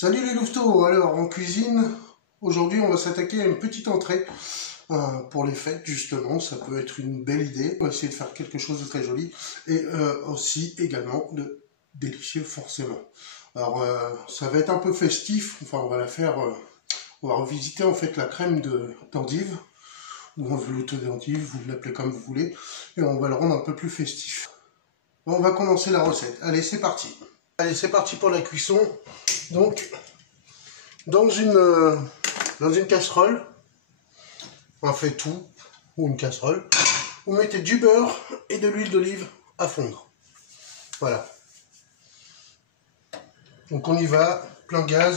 Salut les louveteaux, alors en cuisine, aujourd'hui on va s'attaquer à une petite entrée pour les fêtes justement, ça peut être une belle idée, on va essayer de faire quelque chose de très joli et aussi également de délicieux forcément. Alors ça va être un peu festif, enfin on va la faire, on va revisiter en fait la crème d'endive, ou un velouté d'endive, vous l'appelez comme vous voulez, et on va le rendre un peu plus festif. Bon, on va commencer la recette, allez c'est parti. Allez c'est parti pour la cuisson. Donc, dans une casserole, un faitout ou une casserole, vous mettez du beurre et de l'huile d'olive à fondre. Voilà. Donc on y va, plein gaz.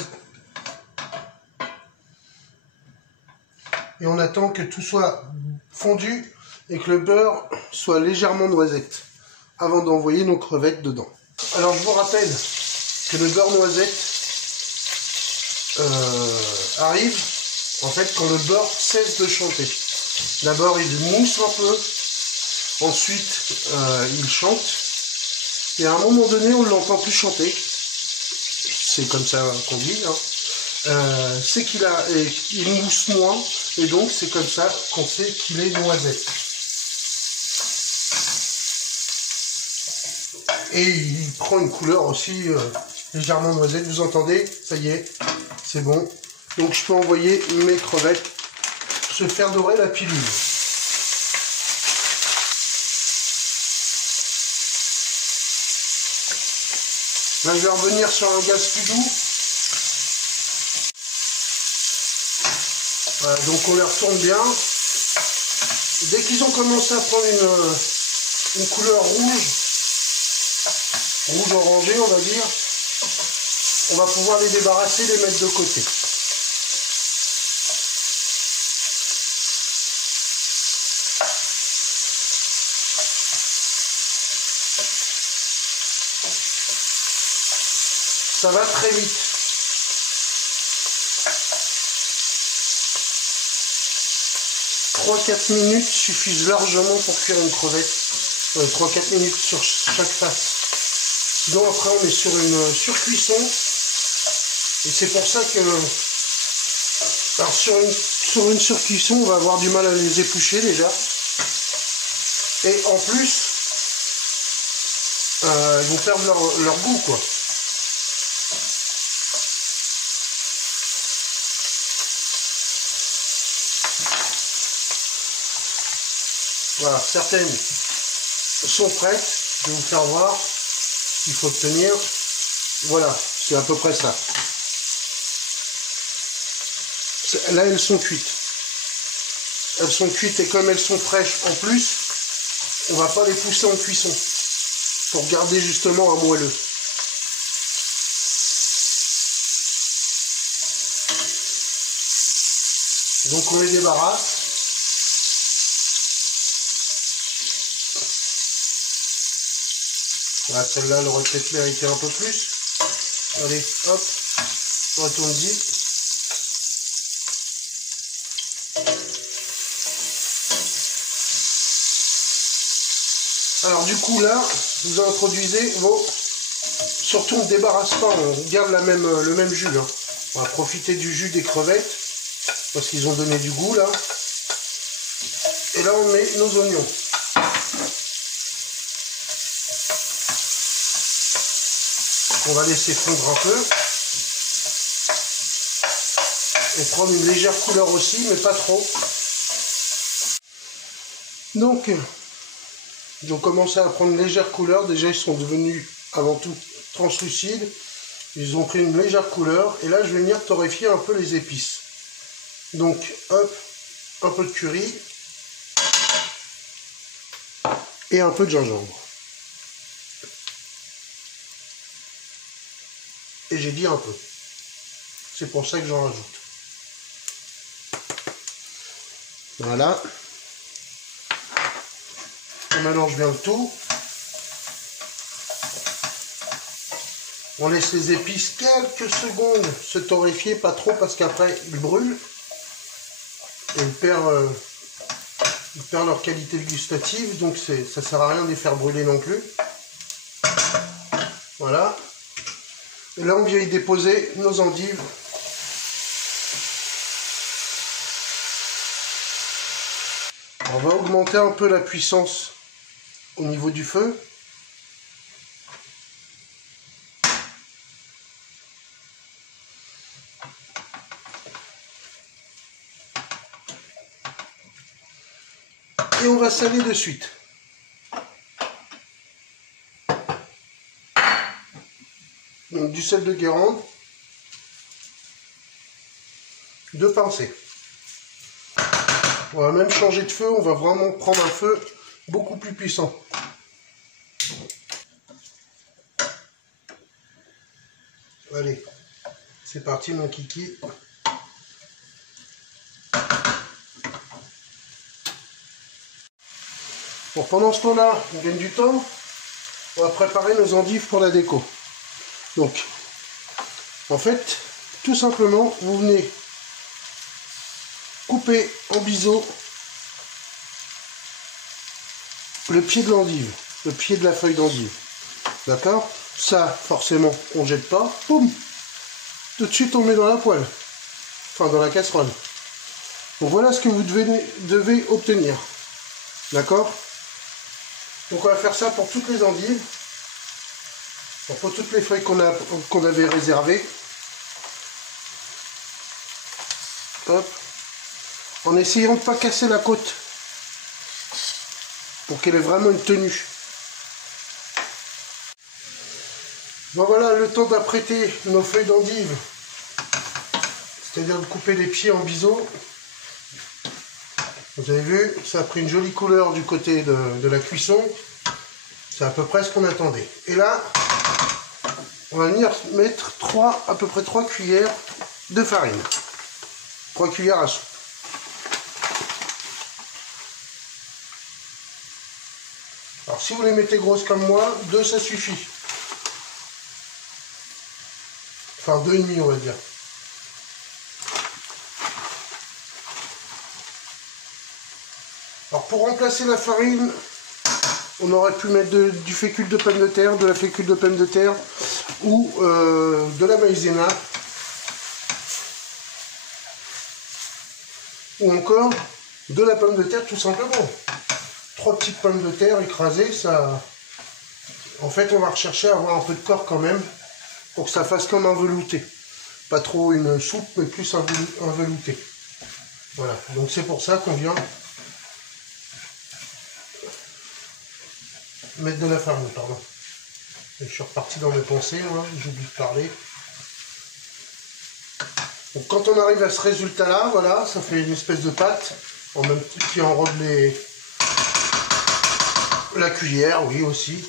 Et on attend que tout soit fondu et que le beurre soit légèrement noisette avant d'envoyer nos crevettes dedans. Alors je vous rappelle que le beurre noisette arrive en fait quand le beurre cesse de chanter. D'abord il mousse un peu, ensuite il chante, et à un moment donné on ne l'entend plus chanter, c'est comme ça qu'on dit, hein. C'est il mousse moins, et donc c'est comme ça qu'on sait qu'il est noisette. Et il prend une couleur aussi légèrement noisette, vous entendez? Ça y est, c'est bon. Donc je peux envoyer mes crevettes se faire dorer la pilule. Là je vais revenir sur un gaz plus doux. Voilà, donc on les retourne bien. Dès qu'ils ont commencé à prendre une couleur rouge orangé on va dire, on va pouvoir les débarrasser, les mettre de côté. Ça va très vite. « 3-4 minutes suffisent largement pour cuire une crevette. 3-4 minutes sur chaque face. Sinon après on est sur une surcuisson. Et c'est pour ça que alors sur une surcuisson on va avoir du mal à les éplucher déjà. Et en plus ils vont perdre leur goût quoi. Voilà, certaines sont prêtes, je vais vous faire voir, il faut tenir, voilà, c'est à peu près ça. Là elles sont cuites, et comme elles sont fraîches en plus, on va pas les pousser en cuisson, pour garder justement un moelleux. Donc on les débarrasse. Voilà, celle-là, elle aurait peut-être mérité un peu plus. Allez, hop, retourne-y. Alors du coup là, vous introduisez vos... Surtout on ne débarrasse pas, on garde le même jus. Hein. On va profiter du jus des crevettes, parce qu'ils ont donné du goût là. Et là on met nos oignons. On va laisser fondre un peu et prendre une légère couleur aussi, mais pas trop. Donc, ils ont commencé à prendre une légère couleur. Déjà, ils sont devenus avant tout translucides. Ils ont pris une légère couleur. Et là, je vais venir torréfier un peu les épices. Donc, hop, un peu de curry et un peu de gingembre. Et j'ai dit un peu. C'est pour ça que j'en rajoute. Voilà. On mélange bien le tout. On laisse les épices quelques secondes se torréfier, pas trop parce qu'après ils brûlent. Et ils perdent leur qualité gustative, donc ça sert à rien de les faire brûler non plus. Voilà. Et là, on vient y déposer nos endives. On va augmenter un peu la puissance au niveau du feu. Et on va saler de suite. Donc du sel de Guérande, 2 pincées. On va même changer de feu, on va vraiment prendre un feu beaucoup plus puissant. Allez, c'est parti mon kiki. Bon, pendant ce temps-là, on gagne du temps. On va préparer nos endives pour la déco. Donc, en fait, tout simplement, vous venez couper en biseau le pied de l'endive, le pied de la feuille d'endive. D'accord? Ça, forcément, on jette pas. Boum! Tout de suite, on met dans la poêle. Enfin, dans la casserole. Donc, voilà ce que vous devez obtenir. D'accord? Donc, on va faire ça pour toutes les endives. Pour toutes les feuilles qu'on avait réservées. Hop. En essayant de ne pas casser la côte. Pour qu'elle ait vraiment une tenue. Bon voilà, le temps d'apprêter nos feuilles d'endive. C'est-à-dire de couper les pieds en biseau. Vous avez vu, ça a pris une jolie couleur du côté de la cuisson. C'est à peu près ce qu'on attendait. Et là, on va venir mettre à peu près 3 cuillères de farine. 3 cuillères à soupe. Alors si vous les mettez grosses comme moi, 2 ça suffit. Enfin 2,5 on va dire. Alors pour remplacer la farine, on aurait pu mettre du fécule de pomme de terre, de la fécule de pomme de terre ou de la maïzena. Ou encore de la pomme de terre tout simplement. 3 petites pommes de terre écrasées, ça... En fait, on va rechercher à avoir un peu de corps quand même, pour que ça fasse comme un velouté. Pas trop une soupe, mais plus un velouté. Voilà, donc c'est pour ça qu'on vient mettre de la farine, pardon. Et je suis reparti dans mes pensées, moi, j'oublie de parler. Donc quand on arrive à ce résultat-là, voilà, ça fait une espèce de pâte, en même temps qui enrobe la cuillère, oui aussi,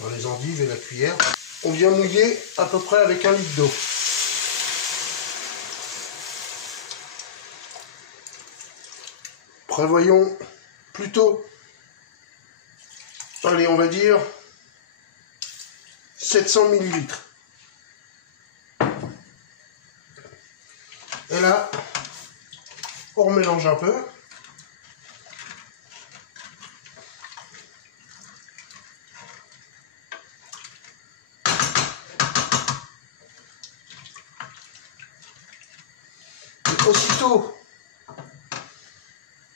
dans les endives et la cuillère. On vient mouiller à peu près avec 1 litre d'eau. Prévoyons plutôt, allez, on va dire 700 ml. Et là, on remélange un peu.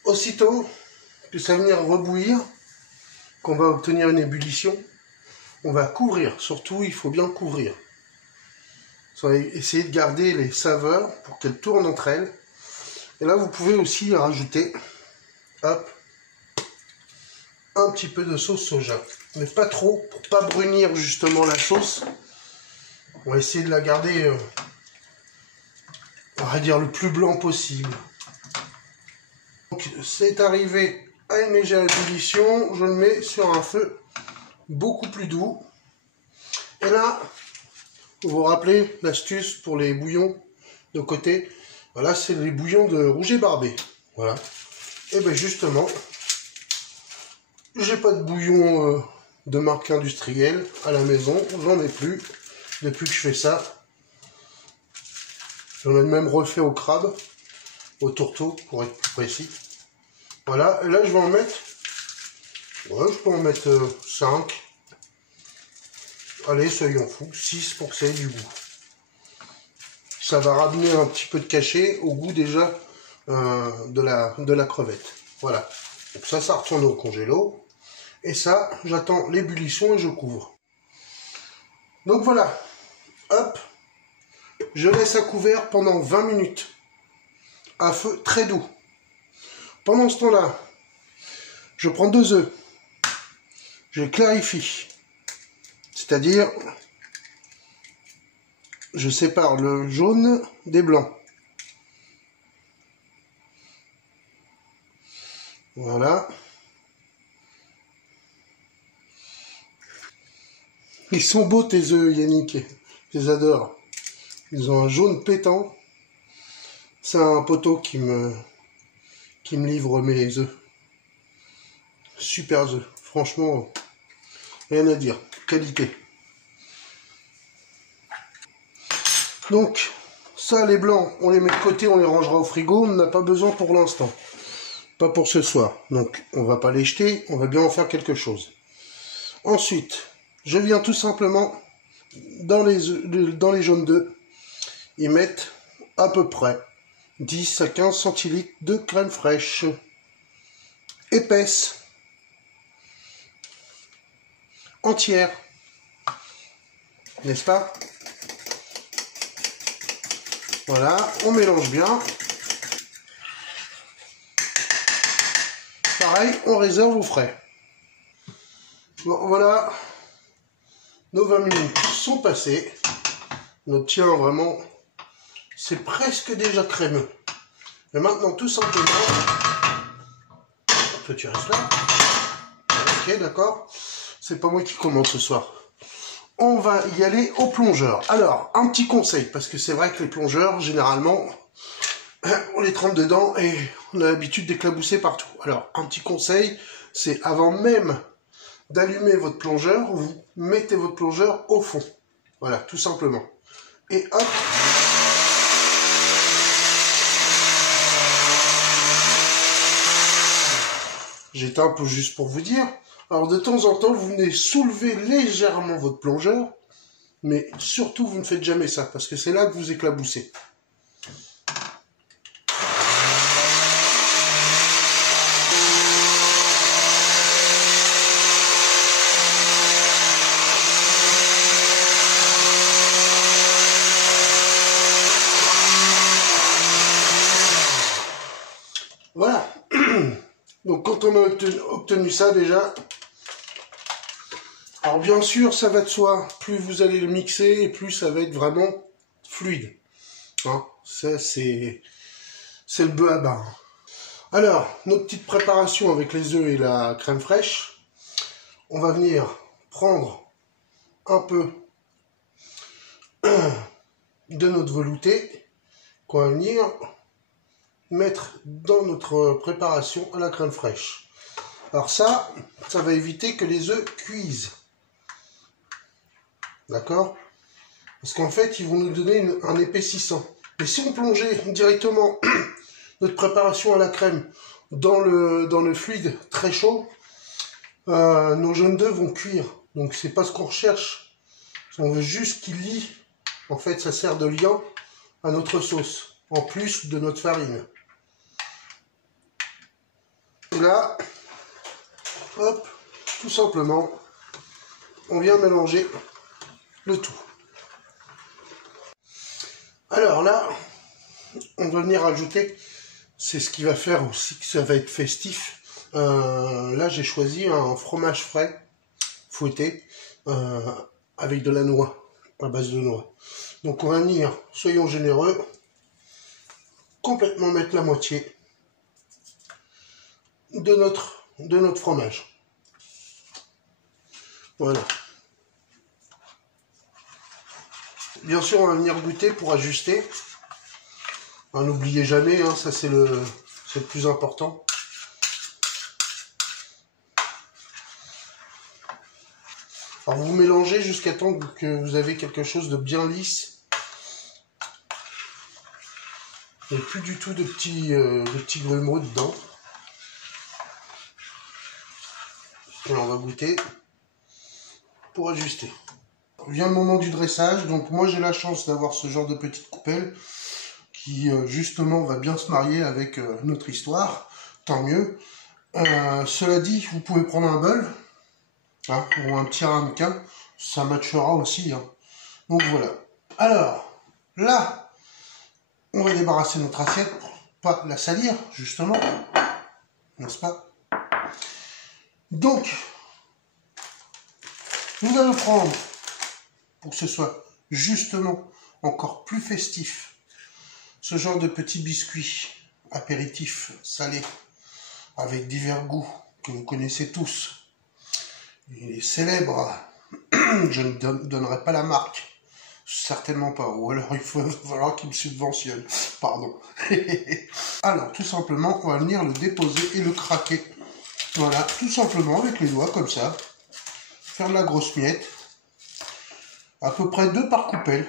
Aussitôt que ça va venir rebouillir, qu'on va obtenir une ébullition, on va couvrir. Surtout, il faut bien couvrir. On va essayer de garder les saveurs pour qu'elles tournent entre elles. Et là, vous pouvez aussi rajouter, hop, un petit peu de sauce soja. Mais pas trop, pour pas brunir justement la sauce. On va essayer de la garder, on va dire, le plus blanc possible. Donc, c'est arrivé à une légère ébullition. Je le mets sur un feu beaucoup plus doux. Et là, vous vous rappelez l'astuce pour les bouillons de côté. Voilà, c'est les bouillons de Rouget Barbé. Voilà. Et bien justement, j'ai pas de bouillon de marque industrielle à la maison. J'en ai plus depuis que je fais ça. J'en ai même refait au crabe, au tourteau pour être plus précis. Voilà, et là je vais en mettre, ouais, je peux en mettre 5. allez, soyons fous, 6 pour que ça ait du goût. Ça va ramener un petit peu de cachet au goût déjà de la crevette. Voilà. Donc ça retourne au congélo. Et ça, j'attends l'ébullition et je couvre. Donc voilà. Hop. Je laisse à couvert pendant 20 minutes. À feu très doux. Pendant ce temps-là, je prends 2 œufs. Je les clarifie. C'est-à-dire, je sépare le jaune des blancs. Voilà. Ils sont beaux tes œufs, Yannick. Je les adore. Ils ont un jaune pétant. C'est un poteau qui me livre mes œufs. Super œufs. Franchement, rien à dire. Qualité. Donc, ça, les blancs, on les met de côté, on les rangera au frigo. On n'a pas besoin pour l'instant. Pas pour ce soir. Donc, on va pas les jeter. On va bien en faire quelque chose. Ensuite, je viens tout simplement dans les jaunes d'œufs y mettre à peu près 10 à 15 centilitres de crème fraîche épaisse, entière, n'est-ce pas? Voilà, on mélange bien. Pareil, on réserve au frais. Bon, voilà, nos 20 minutes sont passées. On obtient vraiment, c'est presque déjà crémeux. Et maintenant, tout simplement, toi tu restes là. Ok, d'accord. C'est pas moi qui commande ce soir. On va y aller au plongeur. Alors, un petit conseil, parce que c'est vrai que les plongeurs, généralement, on les trempe dedans et on a l'habitude d'éclabousser partout. Alors, un petit conseil, c'est avant même d'allumer votre plongeur, vous mettez votre plongeur au fond. Voilà, tout simplement. Et hop. J'éteins un peu juste pour vous dire. Alors de temps en temps, vous venez soulever légèrement votre plongeur, mais surtout vous ne faites jamais ça, parce que c'est là que vous éclaboussez. Voilà. Donc quand on a obtenu ça déjà, alors bien sûr ça va de soi, plus vous allez le mixer et plus ça va être vraiment fluide. Hein, ça c'est le bœuf à bas. Alors, nos petites préparations avec les œufs et la crème fraîche, on va venir prendre un peu de notre velouté qu'on va venir mettre dans notre préparation à la crème fraîche. Alors ça va éviter que les œufs cuisent. D'accord? Parce qu'en fait, ils vont nous donner un épaississant. Et si on plongeait directement notre préparation à la crème dans le fluide très chaud, nos jaunes d'œufs vont cuire. Donc c'est pas ce qu'on recherche. On veut juste qu'il lie. En fait, ça sert de liant à notre sauce, en plus de notre farine. Et là, hop, tout simplement, on vient mélanger le tout. Alors là, on va venir ajouter, c'est ce qui va faire aussi que ça va être festif. Là, j'ai choisi un fromage frais, fouetté, avec de la noix, à base de noix. Donc on va venir, soyons généreux, complètement mettre la moitié de notre fromage. Voilà. Bien sûr, on va venir goûter pour ajuster. N'oubliez jamais, hein, ça c'est le plus important. Alors vous mélangez jusqu'à temps que vous avez quelque chose de bien lisse. Et plus du tout de petits grumeaux dedans. Et on va goûter pour ajuster. vient le moment du dressage. Donc moi j'ai la chance d'avoir ce genre de petite coupelle qui justement va bien se marier avec notre histoire, tant mieux. Cela dit, vous pouvez prendre un bol, hein, ou un petit ramequin, ça matchera aussi. Hein. Donc voilà. Alors, là, on va débarrasser notre assiette pour pas la salir, justement, n'est-ce pas? Donc, nous allons prendre, pour que ce soit justement encore plus festif, ce genre de petits biscuits apéritifs salés avec divers goûts que vous connaissez tous. Il est célèbre, je ne donnerai pas la marque, certainement pas, ou alors il va falloir qu'il me subventionne, pardon. Alors tout simplement, on va venir le déposer et le craquer. Voilà, tout simplement avec les doigts comme ça, faire de la grosse miette, à peu près 2 par coupelle,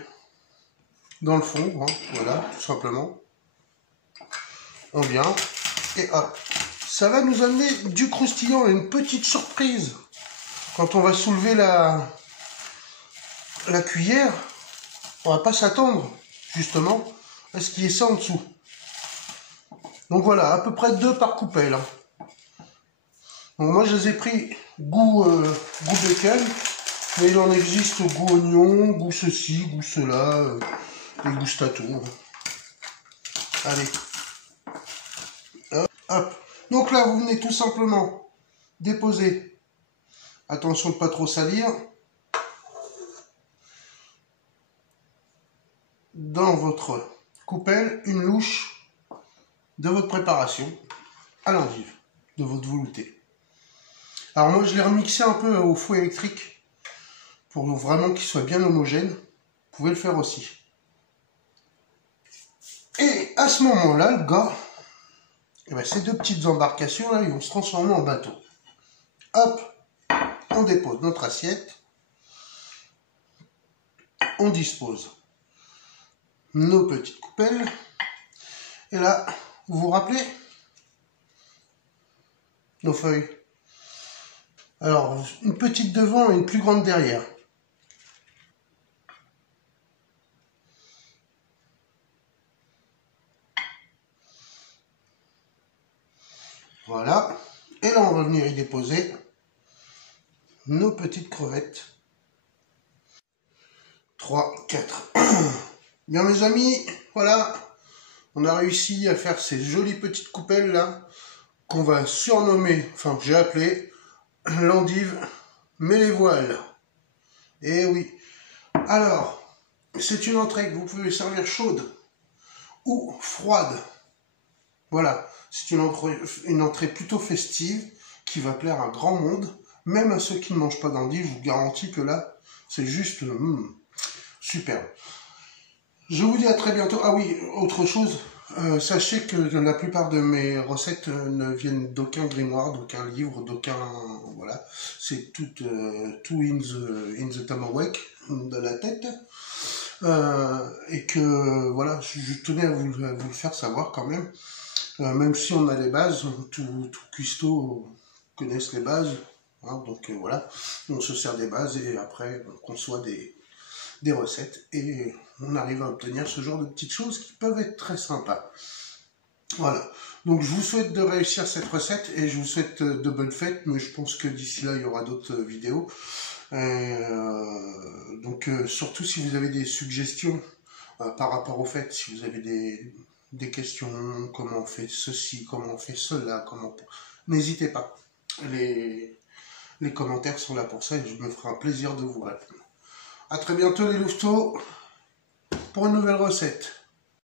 dans le fond, hein, voilà, tout simplement. On vient, et hop. Ça va nous amener du croustillant et une petite surprise. Quand on va soulever la cuillère, on va pas s'attendre, justement, à ce qu'il y ait ça en dessous. Donc voilà, à peu près 2 par coupelle. Hein. Donc moi, je les ai pris goût bacon, mais il en existe goût oignon, goût ceci, goût cela, et goût stato. Allez. Hop, hop. Donc là, vous venez tout simplement déposer, attention de ne pas trop salir, dans votre coupelle une louche de votre préparation à l'endive, de votre velouté. Alors moi, je l'ai remixé un peu au fouet électrique pour vraiment qu'il soit bien homogène. Vous pouvez le faire aussi. Et à ce moment-là, le gars, et bien, ces 2 petites embarcations là, ils vont se transformer en bateau. Hop, on dépose notre assiette, on dispose nos petites coupelles, et là, vous vous rappelez nos feuilles. Alors, une petite devant et une plus grande derrière. Voilà. Et là, on va venir y déposer nos petites crevettes. 3, 4. Bien, mes amis, voilà. On a réussi à faire ces jolies petites coupelles là, qu'on va surnommer, enfin, que j'ai appelé l'endive mais les voiles. Et oui. Alors, c'est une entrée que vous pouvez servir chaude ou froide. Voilà, c'est une entrée plutôt festive qui va plaire à grand monde, même à ceux qui ne mangent pas d'endive. Je vous garantis que là, c'est juste superbe. Je vous dis à très bientôt. Ah oui, autre chose, sachez que la plupart de mes recettes ne viennent d'aucun grimoire, d'aucun livre, d'aucun... Voilà, c'est tout in the tomahawk, de la tête. Et que, voilà, je tenais à vous le faire savoir quand même. Même si on a les bases, tout cuistot connaissent les bases. Hein, donc voilà, on se sert des bases et après on conçoit des recettes et on arrive à obtenir ce genre de petites choses qui peuvent être très sympas. Voilà, donc je vous souhaite de réussir cette recette et je vous souhaite de bonnes fêtes, mais je pense que d'ici là il y aura d'autres vidéos. Donc surtout si vous avez des suggestions par rapport aux fêtes, si vous avez des questions, comment on fait ceci, comment on fait cela, n'hésitez pas. Les commentaires sont là pour ça et je me ferai un plaisir de vous répondre. A très bientôt les louveteaux pour une nouvelle recette.